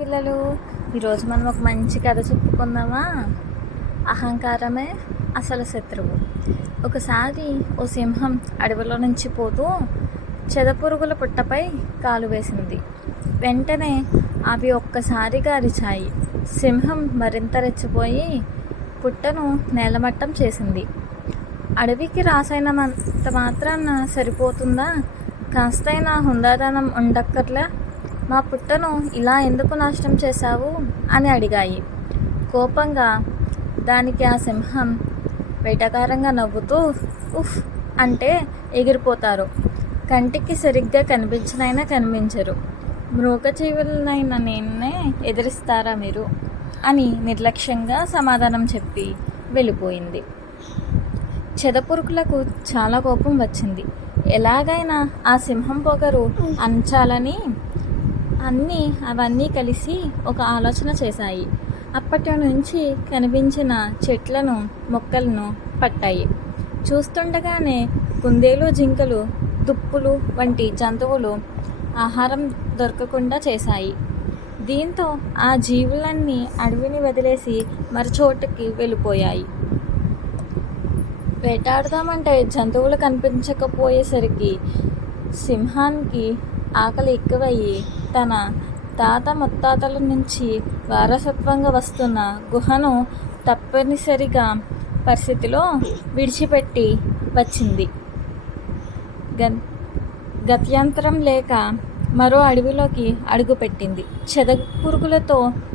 పిల్లలు, ఈరోజు మనం ఒక మంచి కథ చెప్పుకుందామా? అహంకారమే అసలు శత్రువు. ఒకసారి ఓ సింహం అడవిలో నుంచి పోతూ చెదపురుగుల పుట్టపై కాలు వేసింది. వెంటనే అవి ఒక్కసారిగా అరిచాయి. సింహం మరింత రెచ్చిపోయి పుట్టను నేలమట్టం చేసింది. అడవికి రాసైనంత మాత్రాన సరిపోతుందా? కాస్తైనా హుందాతనం ఉండక్కర్లే. మా పుట్టను ఇలా ఎందుకు నాశనం చేశావు అని అడిగాయి. కోపంగా దానికి ఆ సింహం వెటకారంగా నవ్వుతూ ఉఫ్ అంటే ఎగిరిపోతారు. కంటికి సరిగ్గా కనిపించనైనా కనిపించరు. మృగజీవులనైనా నేనే ఎదిరిస్తారా మీరు అని నిర్లక్ష్యంగా సమాధానం చెప్పి వెళ్ళిపోయింది. చెదపురుగులకు చాలా కోపం వచ్చింది. ఎలాగైనా ఆ సింహం పొగరు అంచాలని అవన్నీ కలిసి ఒక ఆలోచన చేశాయి. అప్పటి నుంచి కనిపించిన చెట్లను మొక్కలను పట్టాయి. చూస్తుండగానే కుందేలు, జింకలు, దుప్పులు వంటి జంతువులు ఆహారం దొరకకుండా చేశాయి. దీంతో ఆ జీవులన్నీ అడవిని వదిలేసి మరచోటుకి వెళ్ళిపోయాయి. వేటాడదామంటే జంతువులు కనిపించకపోయేసరికి సింహానికి ఆకలి ఎక్కువయ్యి తన తాత ముత్తాతల నుంచి వారసత్వంగా వస్తున్న గుహను తప్పనిసరిగా పరిస్థితిలో విడిచిపెట్టి వచ్చింది. గత్యంతరం లేక మరో అడవిలోకి అడుగుపెట్టింది. చెదపురుగులతో